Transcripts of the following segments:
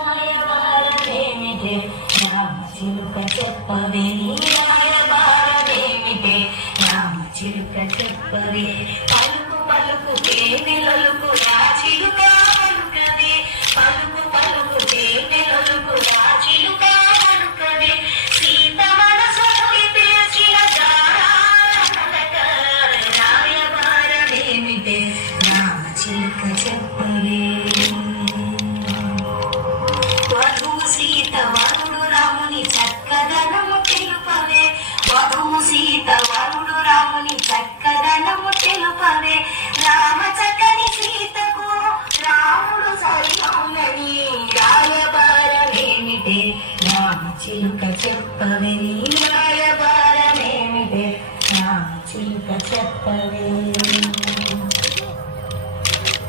రాయబారమేమిటే రామ చిలుక చెప్పవే రాయబారమేమిటే రామ చిలుక చెప్పవే పలుకు పలుకు తేనెలొలుకు రా చిలుక పలుకవే పలుకు పలుకు తేనెలొలుకు రా చిలుక పలుకవే సీత మనసుని పిలిచిన రాయబారమేమిటే రామ చిలుక చెప్పవే వధువు సీత వరుడు రాముని చక్కదనము తెలుపవే వధువు సీత వరుడు రాముని చక్కదనము తెలుపవే రామ చక్కని సీతకు రాముడు సరిమౌనని రాయబారమేమిటే రామ చిలుక చెప్పవే రాయబారమేమిటే రామ చిలుక చెప్పవే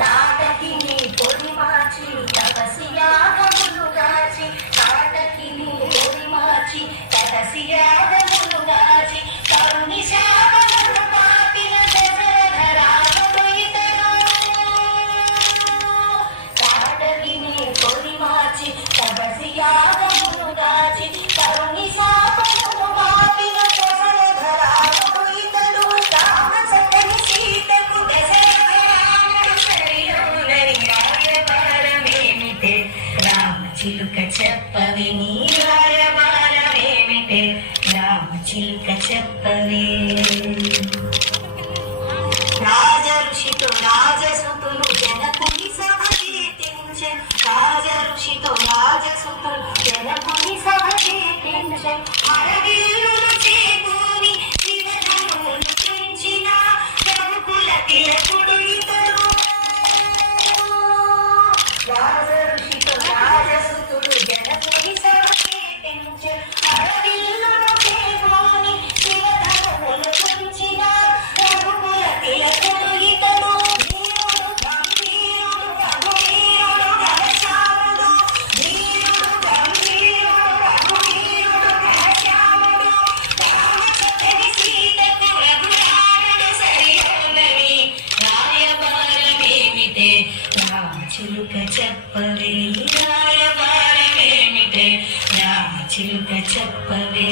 తాటకి నీ పొడి మార్చి తపసి యాగములు గాచి తాటకి నీ పొడి మార్చి తపసి యాగములు గాచి తరుణి శాపములు పాపిన దశరథ రాముడు ఇతడు తాటకి నీ పొడి మార్చి తపసి యాగములు గాచి తరుణి శాపములు పాపిన దశరథ రాముడు ఇతడు రామ చక్కని సీతకు దశరథ రామ చిలుక చెప్పవే నీ రాయబారమేమిటే రామ చిలుక చెప్పవే రాజ ఋషితో రాజసుతులు జనకుని సభ కీర్తించె రాజ ఋషితో రాజసుతులు జనకుని సభ కీర్తించె హరవీరులు చేకూని శివధనులు పెంచిన రఘుకుల తిలకుడు ఇతడు రాజ ఋషితో రాజసుతులు జనకుని సభ కీర్తించె హరవీరులు చేకూని శివధనులు పెంచిన రఘుకుల తిలకుడు ఇతడు వీరుడు గంభీరుడు రఘువీరుడు ఘనశ్యాముడు వీరుడు గంభీరుడు రఘువీరుడు ఘనశ్యాముడు రామ చక్కని సీతకు రఘురాముడు సరియోనని రాయబారమేమిటే రామ చిలుక చెప్పవే రాయబారమేమిటే రామ చిలుక చెప్పవే